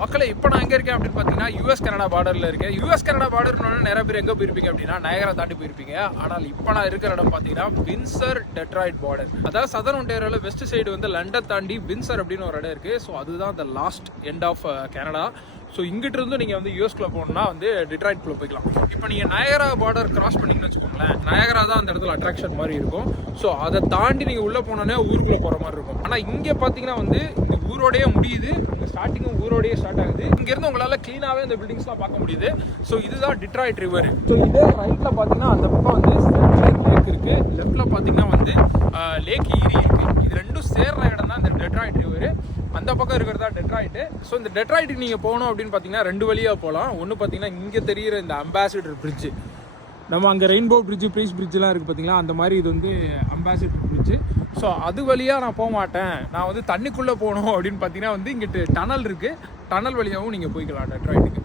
மக்களே இப்போ நான் எங்கே இருக்கேன் அப்படின்னு பார்த்தீங்கன்னா யூஎஸ் கனடா பார்டரில் இருக்கேன். யூஎஸ் கனடா பார்டர்னு நிறைய பேர் எங்கே போயிருப்பீங்க அப்படின்னா நயகரா தாண்டி போயிருப்பீங்க. ஆனால் இப்போ நான் இருக்கிற இடம் பார்த்தீங்கன்னா வின்சர் டெட்ராய்ட் பார்டர். அதாவது சதர்ன் ஒன்டாரியோல வெஸ்ட் சைடு வந்து லண்டன் தாண்டி வின்சர் அப்படின்னு ஒரு இடம் இருக்குது. ஸோ அதுதான் the last end of Canada. So இங்கிட்ட இருந்து நீங்கள் வந்து யூஎஸ்குள்ளே போகணுன்னா வந்து டெட்ராய்ட்குள்ளே போய்க்கலாம். இப்போ நீங்கள் நயகரா பார்டர் கிராஸ் பண்ணிங்கன்னு வச்சுக்கோங்களேன், நயகரா தான் அந்த இடத்துல அட்ராக்ஷன் மாதிரி இருக்கும். ஸோ அதை தாண்டி நீங்கள் உள்ளே போனோன்னே ஊருக்குள்ளே போகிற மாதிரி இருக்கும். ஆனால் இங்கே பார்த்தீங்கன்னா வந்து இந்த ஊரோடையே முடியுது, ஸ்டார்டிங்கும் ஊரோடையே ஸ்டார்ட் ஆகுது. இங்கேருந்து உங்களால் க்ளீனாகவே இந்த பில்டிங்ஸ்லாம் பார்க்க முடியுது. ஸோ இதுதான் டெட்ராய்ட் ரிவர். ஸோ இதே ரைட்டில் பார்த்தீங்கன்னா அந்த பக்கம் வந்து லேக் இருக்குது, லெஃப்டில் பார்த்தீங்கன்னா வந்து லேக் ஈரி இருக்குது. இது ரெண்டும் சேர்ற இடம் தான் இந்த டெட்ராய்ட் ரிவர். அந்த பக்கம் இருக்கிறதா டெட்ராய்ட். ஸோ இந்த டெட்ராய்ட்டுக்கு நீங்கள் போகணும் அப்படின்னு பார்த்தீங்கன்னா ரெண்டு வழியாக போகலாம். ஒன்று பார்த்தீங்கன்னா இங்கே தெரிகிற இந்த அம்பாசிடர் பிரிட்ஜு, நம்ம அங்கே ரெயின்போ பிரிட்ஜு, ப்ரீஸ் பிரிட்ஜெலாம் இருக்குது பார்த்தீங்களா, அந்த மாதிரி இது வந்து அம்பாசிடர் பிரிட்ஜு. ஸோ அது வழியாக நான் போக மாட்டேன், நான் வந்து தண்ணிக்குள்ளே போகணும் அப்படின்னு பார்த்தீங்கன்னா வந்து இங்கிட்டு டனல் இருக்குது, டனல் வழியாகவும் நீங்கள் போய்க்கலாம் டெட்ராய்ட்டுக்கு.